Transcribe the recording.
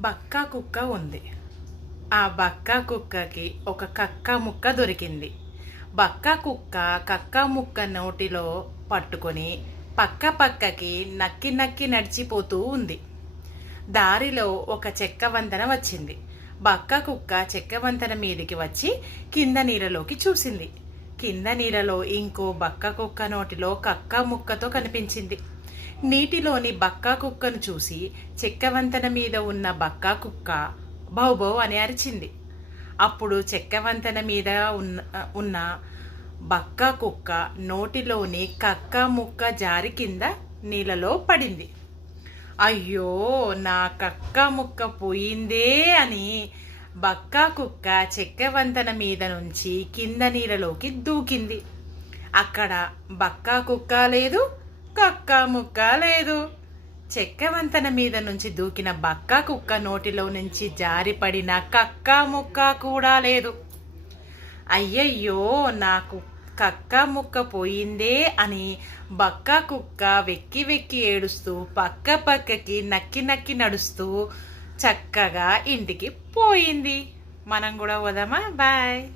బక్కా కుక్క ఉంది. ఆ బక్కా కుక్కకి ఒక కక్క ముక్క దొరికింది. బక్కా కుక్క కక్క ముక్క నోటిలో పట్టుకొని పక్క పక్కకి నక్కి నక్కి నడిచిపోతూ ఉంది. దారిలో ఒక చెక్క వంతెన వచ్చింది. బక్క కుక్క చెక్క వంతెన మీదికి వచ్చి కింద నీళ్ళలోకి చూసింది. కింద నీళ్ళలో ఇంకో బక్క కుక్క నోటిలో కక్క ముక్కతో కనిపించింది. నీటిలోని బక్కా కుక్కను చూసి చెక్క వంతెన మీద ఉన్న బక్కా కుక్క బౌబౌ అని అరిచింది. అప్పుడు చెక్క వంతెన మీద ఉన్న బక్కా కుక్క నోటిలోని కక్క ముక్క జారి కింద నీళ్ళలో పడింది. అయ్యో, నా కక్క ముక్క పోయిందే అని బక్కా కుక్క చెక్క వంతెన మీద నుంచి కింద నీళ్ళలోకి దూకింది. అక్కడ బక్కా కుక్క లేదు, కక్క ముక్క లేదు. చెక్క వంతెన మీద నుంచి దూకిన బక్కా కుక్క నోటిలో నుంచి జారిపడిన కక్క ముక్క కూడా లేదు. అయ్యయ్యో, నాకు కక్క ముక్క పోయిందే అని బక్కా కుక్క వెక్కి వెక్కి ఏడుస్తూ పక్క పక్కకి నక్కి నక్కి నడుస్తూ చక్కగా ఇంటికి పోయింది. మనం కూడా పోదామా? బాయ్.